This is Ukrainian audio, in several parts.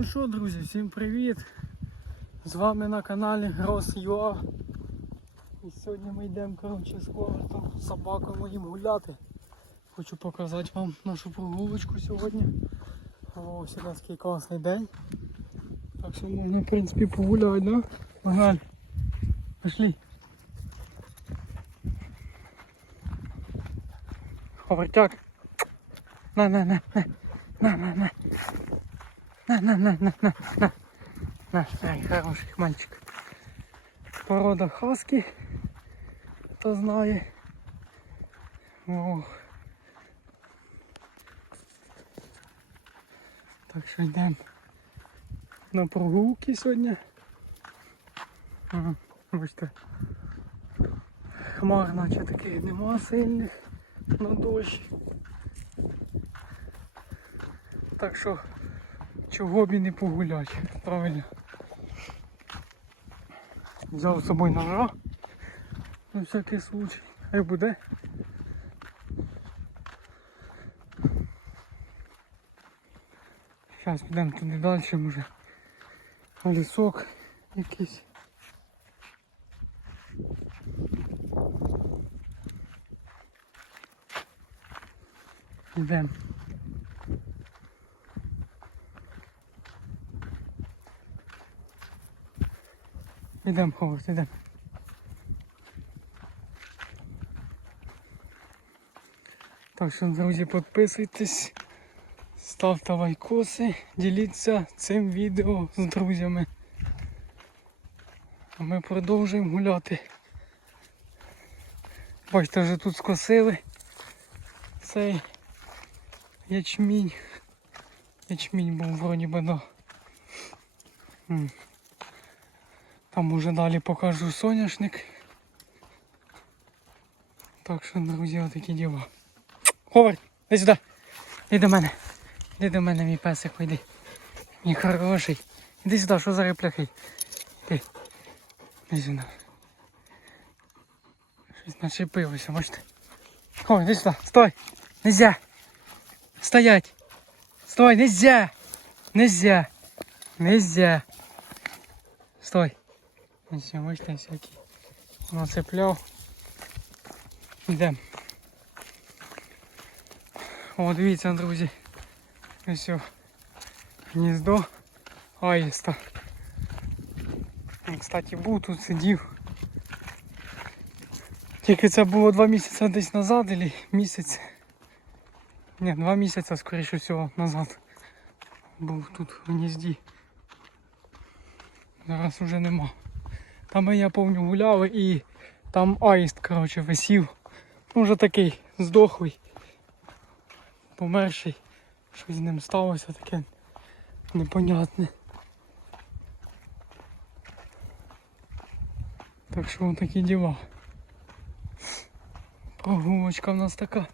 Ну що, друзі, всім привіт! З вами на каналі Рос.ua І сьогодні ми йдемо коротше, з Ховартом з собакою моїм гуляти. Хочу показати вам нашу прогулочку сьогодні. У такий класний день. Так що можна в принципі погуляти, да? Погнали. Пошли. Ховартяк. На, на, на, на, на, на, на. На, на, на, на, на, на. На, ай, хороший мальчик. Порода хаски, хто знає. Ох. Так що йдемо на прогулки сьогодні. Ага, бачите. Хмар наче таких нема сильних на дощ. Так що чого б і не погуляти, правильно. Взяв з собою ножа на всякий случай. Хай буде. Зараз підемо туди далі, може. На лісок якийсь. Йдемо. Ідемо ховати, ідемо. Так що, друзі, підписуйтесь, ставте лайкоси, діліться цим відео з друзями. А ми продовжуємо гуляти. Бачите, вже тут скосили цей ячмінь. Ячмінь був вроді би до. М. Там уже далі покажу соняшник. Так що, друзі, отакі діла. Ховард, іди сюди. Іди до мене. Іди до мене, мій песик, йди. Мій хороший. Іди сюди, що за репляхи? Ти. Іди сюди. Щось начепилося, бачите. Ховард, іди сюди. Стой. Нельзя. Стоять. Стой, нельзя. Нельзя. Нельзя. Стой. Ось бачите, всякі нацепляв. Йдемо. О, дивіться, друзі. Ось гніздо аїста. Кстати, був тут сидів. Тільки це було два місяці десь назад, або місяць. Ні, два місяці, скоріше всього, назад. Був тут в гнізді. Зараз уже нема. Там я помню гуляли і там аїст, коротше, висів. Ну, вже такий здохлий, померший. Щось з ним сталося таке непонятне. Так що такі діла. Прогулочка в нас така.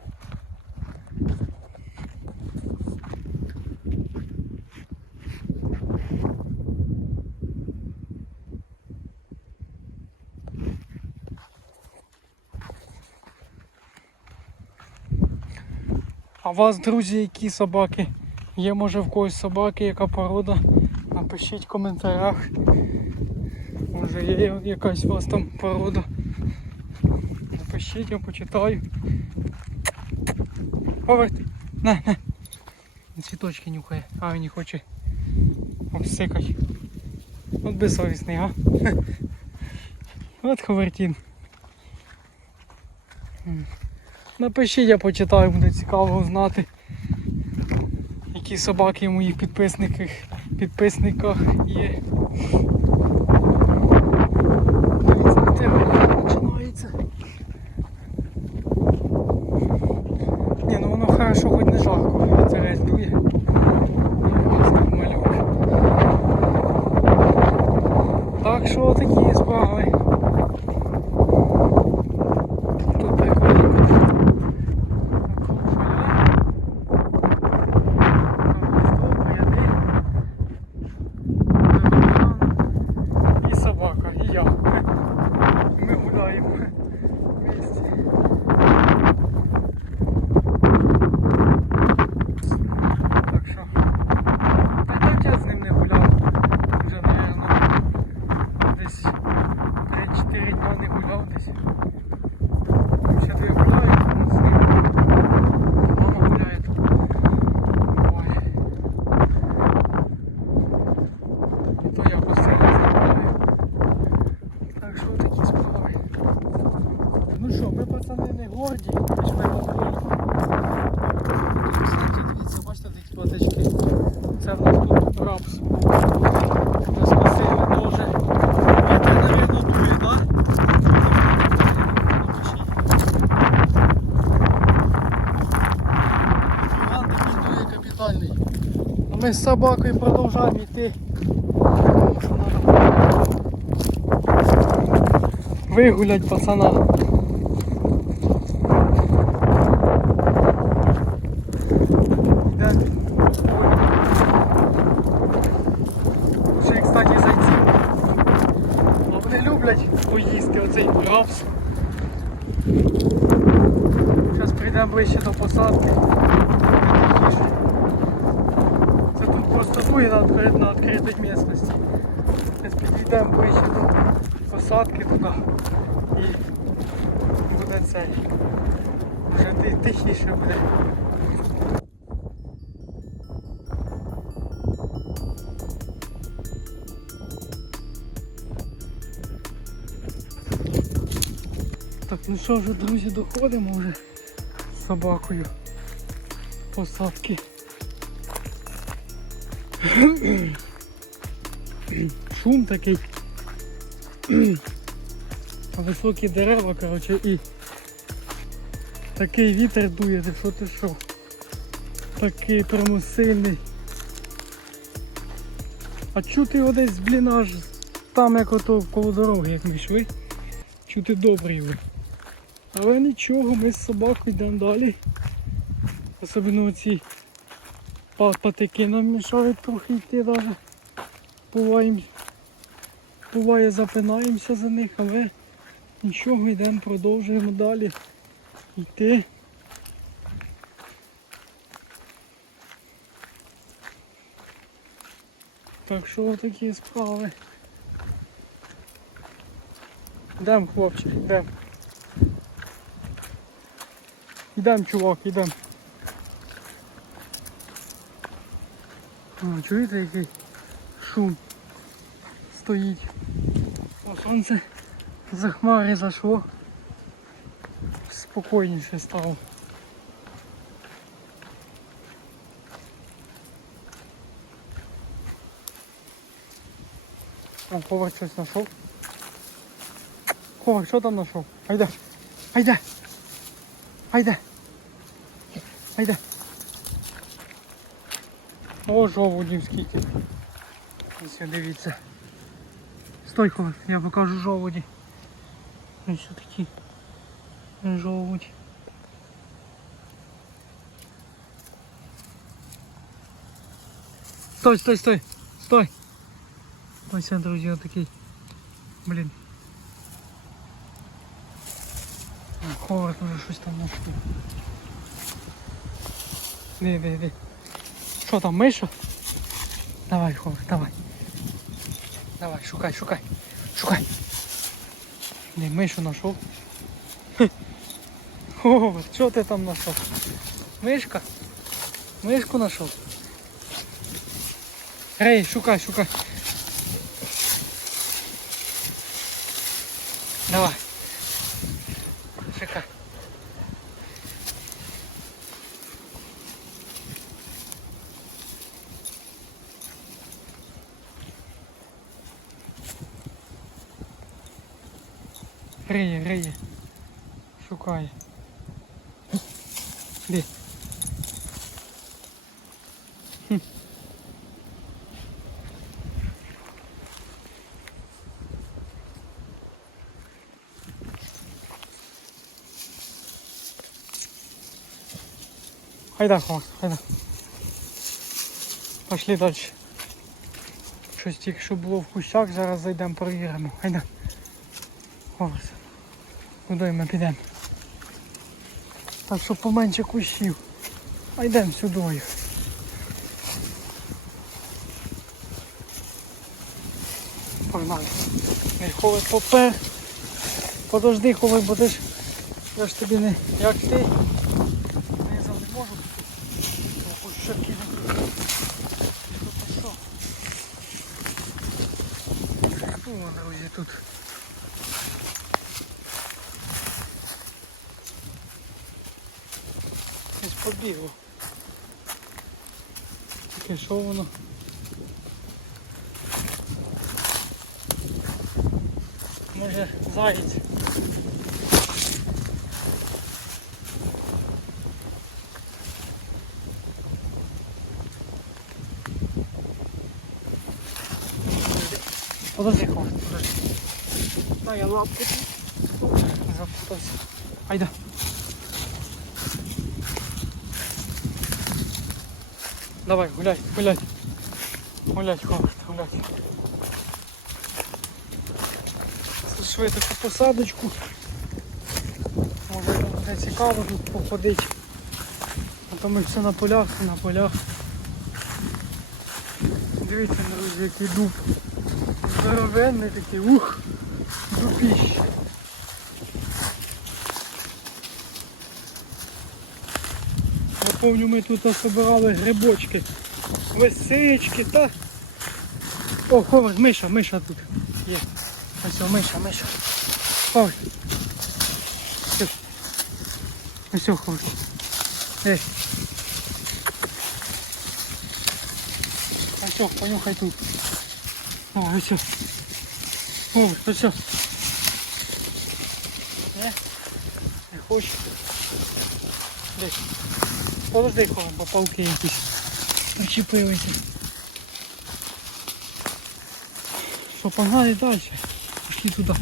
Вас, друзі, які собаки? Є може в когось собаки, яка порода? Напишіть в коментарях. Може є якась у вас там порода. Напишіть, я почитаю. Поверт! На, на. Цвіточки нюхає, а він не хоче обсикати. От безсовісний, а? От ховертін. Напишіть, я почитаю, буде цікаво знати, які собаки в моїх підписниках, підписниках є. Дивіться, на тебе починається. Ні, ну воно хорошо, хоч не жарко, вітерець дує. Якраз малюк. Так що такі справи. Тут прикольно. І собака, і я. Ми гуляємо вместе. Так що. Та йдемте з ним не рапс. Вже скосили дуже. Вітер, навірно, дує, да? Фіган такий дує капітальний. А ми з собакою продовжаємо йти. Вигулять пацана. Йдемо. Ще, кстати, зайці. А вони люблять поїсти оцей рапс. Зараз прийдемо ближче до посадки. Тихіше. Це тут на, відкрит- на відкритій місцевості. Зараз підійдемо ближче до посадки туди і буде це. Вже тихіше буде. Так, ну що вже, друзі, доходимо вже з собакою посадки. Шум такий. Високі дерева, коротше, і такий вітер дує, ти що ти що. Такий прямо сильний. А чути його десь, блін, аж там як ото коло дороги, як ми йшли. Чути добре його. Але нічого, ми з собакою йдемо далі. Особливо ці па- патики нам мішають трохи йти навіть. Буває, буває запинаємося за них, але нічого, йдемо, продовжуємо далі йти. Так що такі справи. Йдемо, хлопчик, йдемо. Йдемо, чувак, йдемо. О, чуєте, який шум стоїть. О, сонце за хмари зайшло. Спокійніше стало. О, повар щось знайшов. Ковар, що там знайшов? Айда, айда, айда, айда. О, жовудів скільки. Ось дивіться. Стой, ковар, я покажу жовуді. Ось такі жовудь. Стой, стой, стой, стой. Ось, друзі, отакий. Блін. Ховард уже щось там знайшов. Де, де, де. Що там, миша? Давай, Ховард, давай. Давай, шукай, шукай. Шукай. Не, мишу знайшов. Хе. Що ти там знайшов? Мишка? Мишку знайшов? Ей, шукай, шукай. Давай. Шукай. Риє, риє. Шукає. Де? Хм. Хайда, хвост, хайда. Пошли далі. Щось тільки що було в кущах, зараз зайдемо перевіримо. Хайда. Хвост. Куди ми підемо? Так що поменше кущів. А йдемо сюди. Погнали. Ей, Ховай попер. Подожди, ти ж я ж тобі не як ти. Не завжди можу. Ось що кину. О, друзі, тут. що воно. Може загідь. Подожди, хватит, подожди. Дай я лапку. Запутался. Айда. Давай, гуляй, гуляй. Гулять, хват, гулять. Зайшли таку посадочку. Може буде цікаво тут походити. А то ми все на полях, на полях. Дивіться, друзі, який дуб. Здоровенний такий, ух, дупіще. Помню, ми тут собирали грибочки, лисички та. О, ховай, миша, миша тут є. Ось миша, миша. Ховай. Ось. Ховай. Ей. Ось понюхай тут. О, ось. О, ось о. Не? Не хочеш? Десь. Подожди, ховай, бо пауки якісь причепилися. Що, погнали далі. Пішли туди.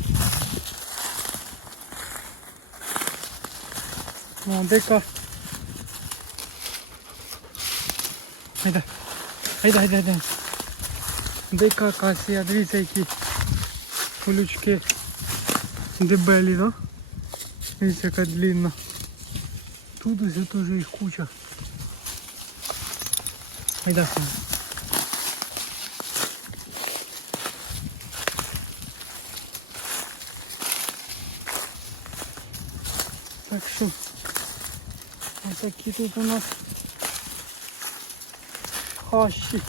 О, дика. Айда. Айда, айда, айда. Дика акація, дивіться які колючки дебелі, да? Дивіться, яка длинна. Тут ось теж їх куча. Айда. Так що ось такі тут у нас хащі.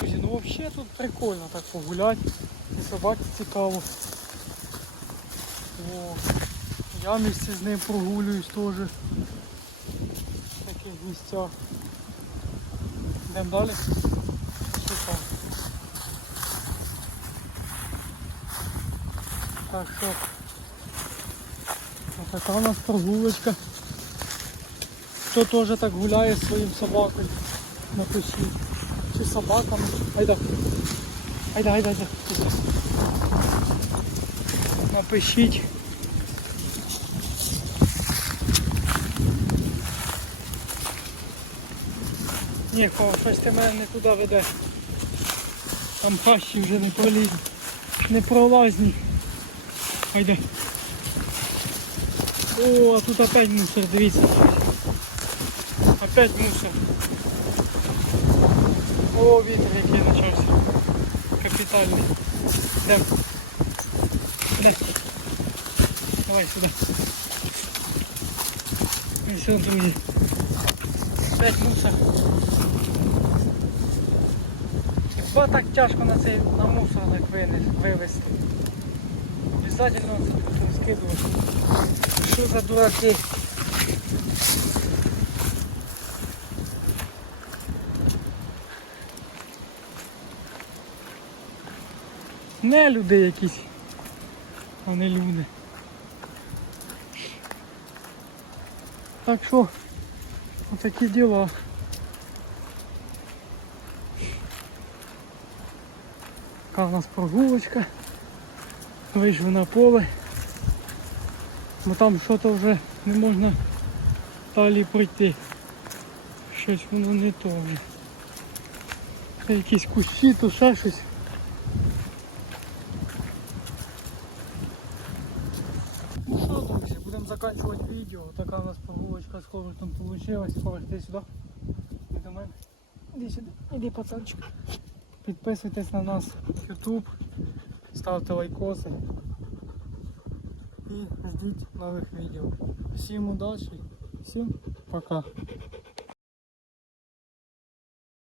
Друзі, ну взагалі тут прикольно так погуляти. І собаці цікаво. О, я місці з ним прогулююсь теж. В таких місцях. Йдемо далі. Супер. Так що ось така у нас прогулочка. Хто теж так гуляє своїм собакою, напишіть. Чи собаками. Айда. Айда, айда, айда. Напишіть. Ні, Хова, щось ти мене не туди ведеш. Там хащі вже не пролізні. Не пролазні. Айде. О, а тут опять мусор, дивіться. Опять мусор. О, вітер який почався. Капітальний. Йдем. Йдем. Давай сюди. І все, друзі. Опять мусор. Хіба так тяжко на цей на мусорник вивезти. Обязательно скидувати. Що за дураки? Не люди якісь, а не люди. Так що, отакі діла. Така у нас прогулочка. Вийшов на поле. Бо там щось вже не можна далі пройти. Щось воно не то вже. Якісь кущі, то ще щось. Ну що, друзі, будемо закінчувати відео. Така у нас прогулочка з Ховертом вийшла. Ховерт, іди сюди. Іди до мене. Іди сюди. Іди, пацанчик. Підписуйтесь на нас в YouTube, ставте лайкоси і ждіть нових відео. Всім удачі, всім пока.